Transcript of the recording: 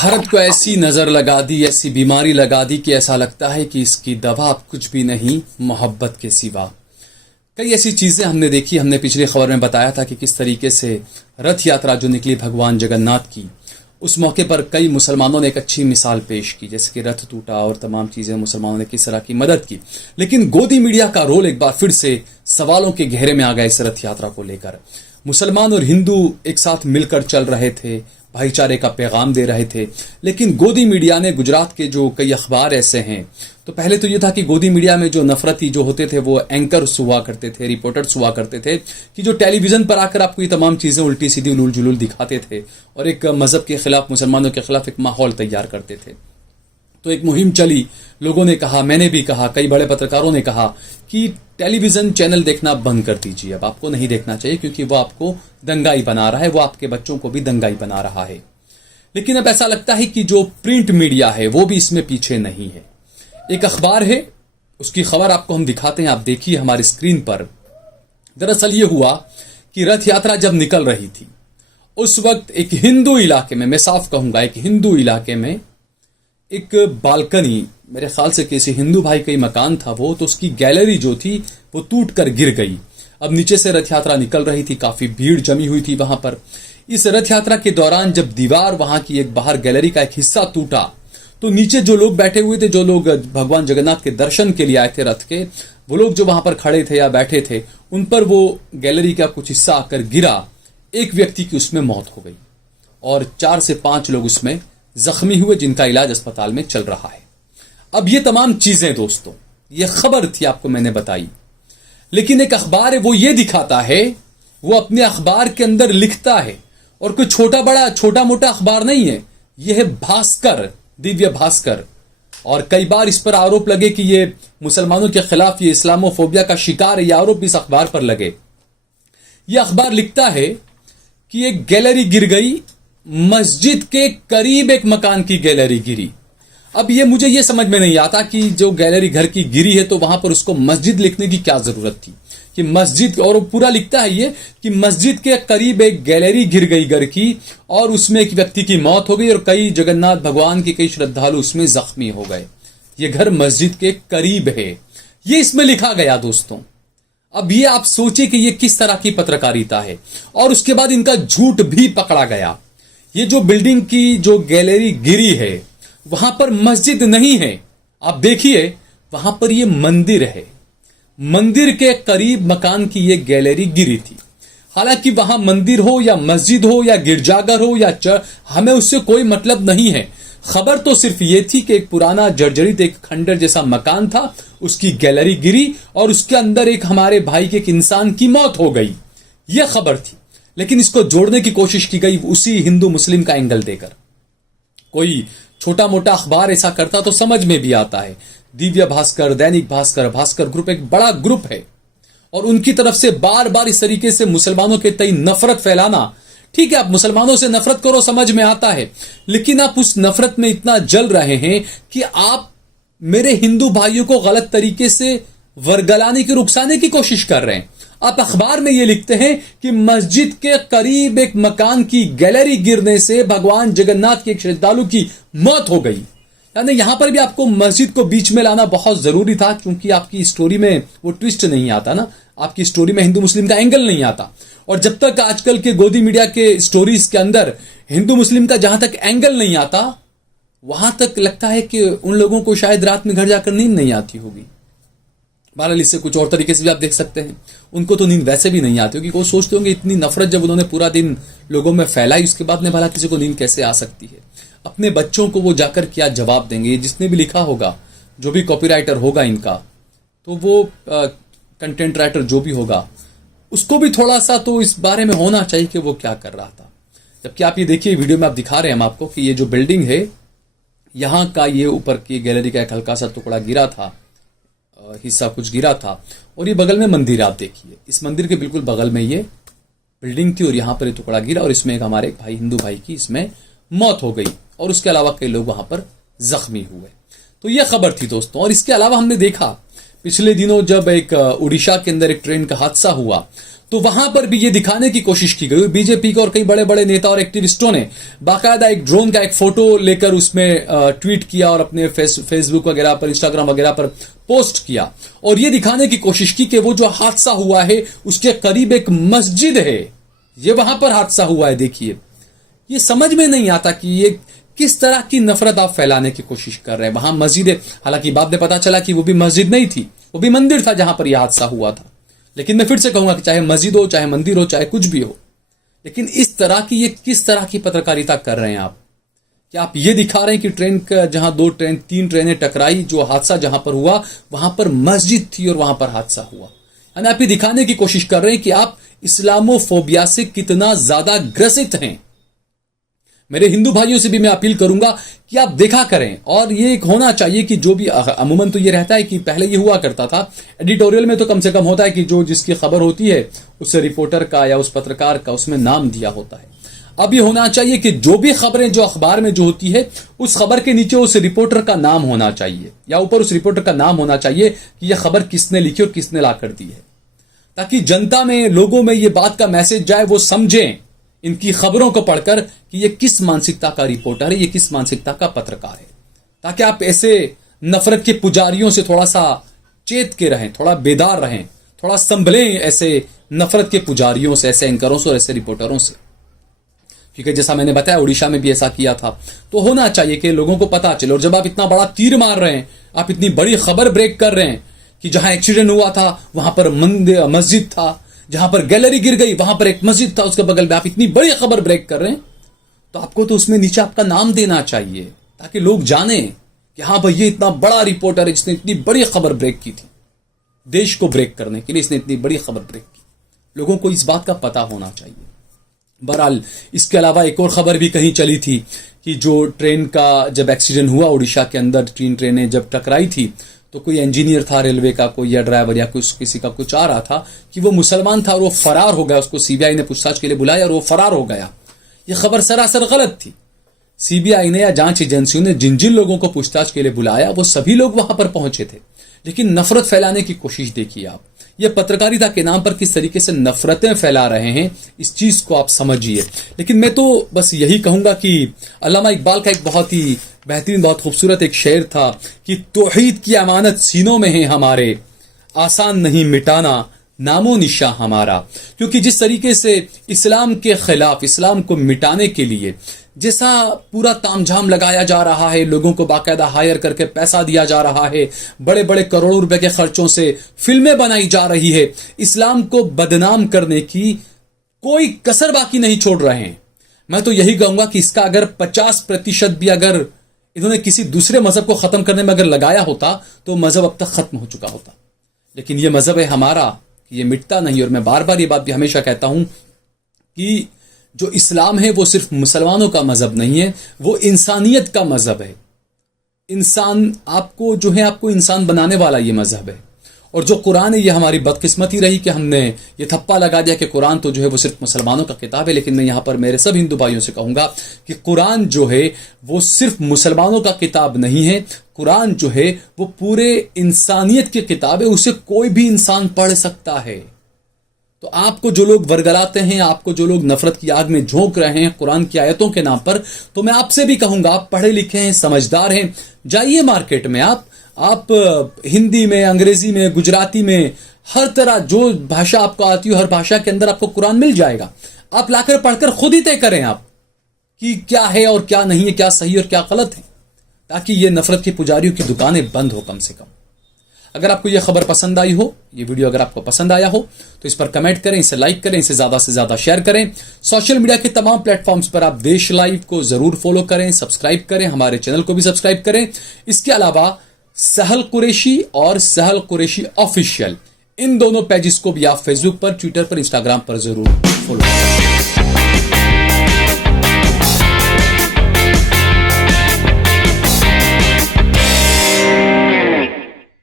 भारत को ऐसी नज़र लगा दी, ऐसी बीमारी लगा दी कि ऐसा लगता है कि इसकी दवा कुछ भी नहीं मोहब्बत के सिवा। कई ऐसी चीज़ें हमने देखी। हमने पिछली खबर में बताया था कि किस तरीके से रथ यात्रा जो निकली भगवान जगन्नाथ की, उस मौके पर कई मुसलमानों ने एक अच्छी मिसाल पेश की, जैसे कि रथ टूटा और तमाम चीज़ें मुसलमानों ने किस तरह की मदद की। लेकिन गोदी मीडिया का रोल एक बार फिर से सवालों के घेरे में आ गया इस रथ यात्रा को लेकर। मुसलमान और हिंदू एक साथ मिलकर चल रहे थे, भाईचारे का पैगाम दे रहे थे, लेकिन गोदी मीडिया ने, गुजरात के जो कई अखबार ऐसे हैं, तो पहले तो ये था कि गोदी मीडिया में जो नफरती जो होते थे वो एंकर्स हुआ करते थे, रिपोर्टर्स हुआ करते थे, कि जो टेलीविजन पर आकर आपको ये तमाम चीज़ें उल्टी सीधी उलूल जुलूल दिखाते थे और एक मजहब के खिलाफ, मुसलमानों के खिलाफ एक माहौल तैयार करते थे। तो एक मुहिम चली, लोगों ने कहा, मैंने भी कहा, कई बड़े पत्रकारों ने कहा कि टेलीविजन चैनल देखना बंद कर दीजिए, अब आपको नहीं देखना चाहिए क्योंकि वो आपको दंगाई बना रहा है, वो आपके बच्चों को भी दंगाई बना रहा है। लेकिन अब ऐसा लगता है कि जो प्रिंट मीडिया है वो भी इसमें पीछे नहीं है। एक अखबार है, उसकी खबर आपको हम दिखाते हैं, आप देखिए हमारी स्क्रीन पर। दरअसल ये हुआ कि रथ यात्रा जब निकल रही थी, उस वक्त एक हिंदू इलाके में, मैं साफ कहूंगा एक हिंदू इलाके में, एक बालकनी, मेरे ख्याल से किसी हिंदू भाई का ही मकान था वो, तो उसकी गैलरी जो थी वो टूट कर गिर गई। अब नीचे से रथ यात्रा निकल रही थी, काफी भीड़ जमी हुई थी वहां पर। इस रथ यात्रा के दौरान जब दीवार वहां की एक बाहर गैलरी का एक हिस्सा टूटा, तो नीचे जो लोग बैठे हुए थे, जो लोग भगवान जगन्नाथ के दर्शन के लिए आए थे रथ के, वो लोग जो वहां पर खड़े थे या बैठे थे, उन पर वो गैलरी का कुछ हिस्सा आकर गिरा। एक व्यक्ति की उसमें मौत हो गई और 4 से 5 लोग उसमें जख्मी हुए, जिनका इलाज अस्पताल में चल रहा है। अब ये तमाम चीजें दोस्तों, ये खबर थी, आपको मैंने बताई। लेकिन एक अखबार है, वो ये दिखाता है, वो अपने अखबार के अंदर लिखता है, और कोई छोटा मोटा अखबार नहीं है, यह है भास्कर, दिव्य भास्कर। और कई बार इस पर आरोप लगे कि ये मुसलमानों के खिलाफ, ये इस्लामोफोबिया का शिकार है, ये आरोप इस अखबार पर लगे। यह अखबार लिखता है कि एक गैलरी गिर गई, मस्जिद के करीब एक मकान की गैलरी गिरी। अब ये मुझे ये समझ में नहीं आता कि जो गैलरी घर की गिरी है तो वहां पर उसको मस्जिद लिखने की क्या जरूरत थी कि मस्जिद, और वो पूरा लिखता है ये कि मस्जिद के करीब एक गैलरी गिर गई घर की और उसमें एक व्यक्ति की मौत हो गई और कई जगन्नाथ भगवान के कई श्रद्धालु उसमें जख्मी हो गए। ये घर मस्जिद के करीब है, ये इसमें लिखा गया दोस्तों। अब ये आप सोचिए कि ये किस तरह की पत्रकारिता है। और उसके बाद इनका झूठ भी पकड़ा गया। ये जो बिल्डिंग की जो गैलरी गिरी है वहां पर मस्जिद नहीं है, आप देखिए वहां पर ये मंदिर है। मंदिर के करीब मकान की ये गैलरी गिरी थी। हालांकि वहां मंदिर हो या मस्जिद हो या गिरजाघर हो या चर्च, हमें उससे कोई मतलब नहीं है। खबर तो सिर्फ ये थी कि एक पुराना जर्जरित एक खंडर जैसा मकान था, उसकी गैलरी गिरी और उसके अंदर एक हमारे भाई के एक इंसान की मौत हो गई, यह खबर थी। लेकिन इसको जोड़ने की कोशिश की गई उसी हिंदू मुस्लिम का एंगल देकर। कोई छोटा मोटा अखबार ऐसा करता तो समझ में भी आता है। दिव्य भास्कर, दैनिक भास्कर, भास्कर ग्रुप एक बड़ा ग्रुप है और उनकी तरफ से बार बार इस तरीके से मुसलमानों के तई नफरत फैलाना, ठीक है, आप मुसलमानों से नफरत करो, समझ में आता है, लेकिन आप उस नफरत में इतना जल रहे हैं कि आप मेरे हिंदू भाइयों को गलत तरीके से वर्गलाने की, रुखसाने की कोशिश कर रहे हैं। आप अखबार में यह लिखते हैं कि मस्जिद के करीब एक मकान की गैलरी गिरने से भगवान जगन्नाथ के एक श्रद्धालु की मौत हो गई। यानी यहां पर भी आपको मस्जिद को बीच में लाना बहुत जरूरी था, क्योंकि आपकी स्टोरी में वो ट्विस्ट नहीं आता ना, आपकी स्टोरी में हिंदू मुस्लिम का एंगल नहीं आता। और जब तक आजकल के गोदी मीडिया के स्टोरीज के अंदर हिंदू मुस्लिम का जहां तक एंगल नहीं आता, वहां तक लगता है कि उन लोगों को शायद रात में घर जाकर नींद नहीं आती होगी। बहरहाल इससे कुछ और तरीके से भी आप देख सकते हैं, उनको तो नींद वैसे भी नहीं आती होगी। वो सोचते होंगे इतनी नफरत जब उन्होंने पूरा दिन लोगों में फैलाई, उसके बाद में भला किसी को नींद कैसे आ सकती है। अपने बच्चों को वो जाकर क्या जवाब देंगे। जिसने भी लिखा होगा, जो भी कॉपीराइटर होगा इनका, तो वो कंटेंट राइटर जो भी होगा, उसको भी थोड़ा सा तो इस बारे में होना चाहिए कि वो क्या कर रहा था। जबकि आप ये देखिए, वीडियो में आप दिखा रहे हैं हम आपको कि ये जो बिल्डिंग है, यहां का ये ऊपर की गैलरी का एक हल्का सा टुकड़ा गिरा था, हिस्सा कुछ गिरा था, और ये बगल में मंदिर, आप देखिए इस मंदिर के बिल्कुल बगल में ये बिल्डिंग थी और यहां पर ये टुकड़ा गिरा और इसमें एक हमारे भाई, हिंदू भाई की इसमें मौत हो गई और उसके अलावा कई लोग वहां पर जख्मी हुए। तो यह खबर थी दोस्तों। और इसके अलावा हमने देखा पिछले दिनों जब एक उड़ीसा के अंदर एक ट्रेन का हादसा हुआ, तो वहां पर भी ये दिखाने की कोशिश की गई। बीजेपी के और कई बड़े बड़े नेता और एक्टिविस्टों ने बाकायदा एक ड्रोन का एक फोटो लेकर उसमें ट्वीट किया और अपने फेसबुक वगैरह पर, इंस्टाग्राम वगैरह पर पोस्ट किया और ये दिखाने की कोशिश की कि वो जो हादसा हुआ है उसके करीब एक मस्जिद है, ये वहां पर हादसा हुआ है। देखिए, ये समझ में नहीं आता कि ये किस तरह की नफरत आप फैलाने की कोशिश कर रहे हैं। वहां मस्जिद है, हालांकि बाद में पता चला कि वो भी मस्जिद नहीं थी, वो भी मंदिर था जहां पर यह हादसा हुआ था। लेकिन मैं फिर से कहूंगा कि चाहे मस्जिद हो, चाहे मंदिर हो, चाहे कुछ भी हो, लेकिन इस तरह की ये किस तरह की पत्रकारिता कर रहे हैं आप? क्या आप ये दिखा रहे हैं कि ट्रेन का जहां तीन ट्रेनें टकराई, जो हादसा जहां पर हुआ वहां पर मस्जिद थी और वहां पर हादसा हुआ? यानी आप ये दिखाने की कोशिश कर रहे हैं कि आप इस्लामोफोबिया से कितना ज्यादा ग्रसित हैं। मेरे हिंदू भाइयों से भी मैं अपील करूंगा कि आप देखा करें। और ये एक होना चाहिए कि जो भी, अमूमन तो ये रहता है कि पहले ये हुआ करता था, एडिटोरियल में तो कम से कम होता है कि जो जिसकी खबर होती है उस रिपोर्टर का या उस पत्रकार का उसमें नाम दिया होता है। अब ये होना चाहिए कि जो भी खबरें जो अखबार में जो होती है उस खबर के नीचे उस रिपोर्टर का नाम होना चाहिए, या ऊपर उस रिपोर्टर का नाम होना चाहिए कि यह खबर किसने लिखी और किसने ला कर दी है, ताकि जनता में, लोगों में ये बात का मैसेज जाए, वो समझें इनकी खबरों को पढ़कर कि ये किस मानसिकता का रिपोर्टर है, ये किस मानसिकता का पत्रकार है, ताकि आप ऐसे नफरत के पुजारियों से थोड़ा सा चेत के रहें, थोड़ा बेदार रहें, थोड़ा संभलें ऐसे नफरत के पुजारियों से, ऐसे एंकरों से और ऐसे रिपोर्टरों से। क्योंकि जैसा मैंने बताया उड़ीसा में भी ऐसा किया था। तो होना चाहिए कि लोगों को पता चले। और जब आप इतना बड़ा तीर मार रहे हैं, आप इतनी बड़ी खबर ब्रेक कर रहे हैं कि जहां एक्सीडेंट हुआ था वहां पर मस्जिद था, जहां पर गैलरी गिर गई वहां पर एक मस्जिद था उसके बगल में, आप इतनी बड़ी खबर ब्रेक कर रहे हैं, तो आपको तो उसमें नीचे आपका नाम देना चाहिए, ताकि लोग जाने कि हाँ भाई, ये इतना बड़ा रिपोर्टर है जिसने इतनी बड़ी खबर ब्रेक की थी। देश को ब्रेक करने के लिए इसने इतनी बड़ी खबर ब्रेक की। लोगों को इस बात का पता होना चाहिए। बहरहाल, इसके अलावा एक और खबर भी कहीं चली थी कि जो ट्रेन का जब एक्सीडेंट हुआ उड़ीसा के अंदर, तीन ट्रेनें जब टकराई थी, तो कोई इंजीनियर था रेलवे का, कोई या ड्राइवर या किसी का कुछ आ रहा था कि वो मुसलमान था और वो फरार हो गया। उसको सीबीआई ने पूछताछ के लिए बुलाया और वो फरार हो गया। ये खबर सरासर गलत थी। सीबीआई ने या जांच एजेंसियों ने जिन जिन लोगों को पूछताछ के लिए बुलाया वो सभी लोग वहां पर पहुंचे थे। लेकिन नफरत फैलाने की कोशिश देखिए आप, ये पत्रकारिता के नाम पर किस तरीके से नफरतें फैला रहे हैं, इस चीज को आप समझिए। लेकिन मैं तो बस यही कहूंगा कि अल्लामा इकबाल का एक बहुत ही बेहतरीन, बहुत खूबसूरत एक शेर था कि तौहीद की अमानत सीनों में है हमारे, आसान नहीं मिटाना नामो निशा हमारा। क्योंकि जिस तरीके से इस्लाम के खिलाफ, इस्लाम को मिटाने के लिए जैसा पूरा तामझाम लगाया जा रहा है, लोगों को बाकायदा हायर करके पैसा दिया जा रहा है, बड़े बड़े करोड़ों रुपए के खर्चों से फिल्में बनाई जा रही है, इस्लाम को बदनाम करने की कोई कसर बाकी नहीं छोड़ रहे हैं। मैं तो यही कहूंगा कि इसका अगर 50% भी अगर इन्होंने किसी दूसरे मजहब को खत्म करने में अगर लगाया होता तो मजहब अब तक खत्म हो चुका होता। लेकिन ये मजहब है हमारा, ये मिटता नहीं। और मैं बार बार ये बात भी हमेशा कहता हूं कि जो इस्लाम है वो सिर्फ मुसलमानों का मजहब नहीं है, वो इंसानियत का मजहब है। इंसान आपको जो है, आपको इंसान बनाने वाला ये मजहब है। और जो कुरान है, ये हमारी बदकिस्मती रही कि हमने ये थप्पा लगा दिया कि कुरान तो जो है वो सिर्फ मुसलमानों का किताब है। लेकिन मैं यहां पर मेरे सब हिंदू भाइयों से कहूंगा कि कुरान जो है वो सिर्फ मुसलमानों का किताब नहीं है। कुरान जो है वो पूरे इंसानियत की किताब है, उसे कोई भी इंसान पढ़ सकता है। तो आपको जो लोग वर्गलाते हैं, आपको जो लोग नफरत की आग में झोंक रहे हैं कुरान की आयतों के नाम पर, तो मैं आपसे भी कहूंगा, आप पढ़े लिखे हैं, समझदार हैं, जाइए मार्केट में, आप हिंदी में, अंग्रेजी में, गुजराती में, हर तरह जो भाषा आपको आती हो, हर भाषा के अंदर आपको कुरान मिल जाएगा। आप लाकर पढ़कर खुद ही तय करें आप कि क्या है और क्या नहीं है, क्या सही और क्या गलत है, ताकि ये नफरत के पुजारियों की दुकानें बंद हो कम से कम। अगर आपको यह खबर पसंद आई हो, ये वीडियो अगर आपको पसंद आया हो, तो इस पर कमेंट करें, इसे लाइक करें, इसे ज्यादा से ज्यादा शेयर करें। सोशल मीडिया के तमाम प्लेटफॉर्म्स पर आप देश लाइव को जरूर फॉलो करें, सब्सक्राइब करें, हमारे चैनल को भी सब्सक्राइब करें। इसके अलावा सहल कुरैशी और सहल कुरैशी ऑफिशियल, इन दोनों पेजेस को भी आप फेसबुक पर, ट्विटर पर, इंस्टाग्राम पर जरूर फॉलो करें।